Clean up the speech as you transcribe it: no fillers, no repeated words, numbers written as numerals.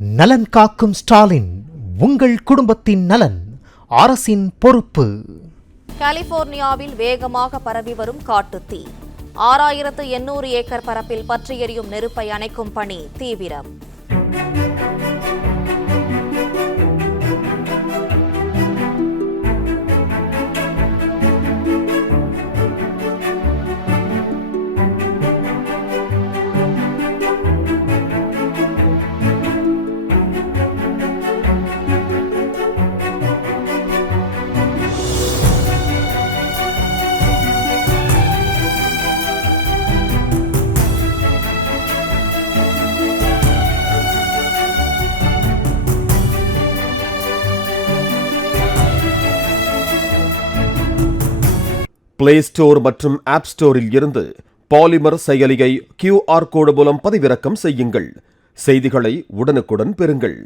நலன் காக்கும் ஸ்டாலின், உங்கள் குடும்பத்தின் நலன் அரசின் பொறுப்பு. கலிபோர்னியாவில் வேகமாக பரவி வரும் காட்டுத்தீ. 6800 ஏக்கர் பரப்பில் பற்றி எரியும் நெருப்பை அணைக்கும் பணி தீவிரம். பிளே ஸ்டோர் மற்றும் ஆப் ஸ்டோரில் இருந்து பாலிமர் செயலியை QR கோடு மூலம் பதிவிறக்கம் செய்யுங்கள். செய்திகளை உடனுக்குடன் பெறுங்கள்.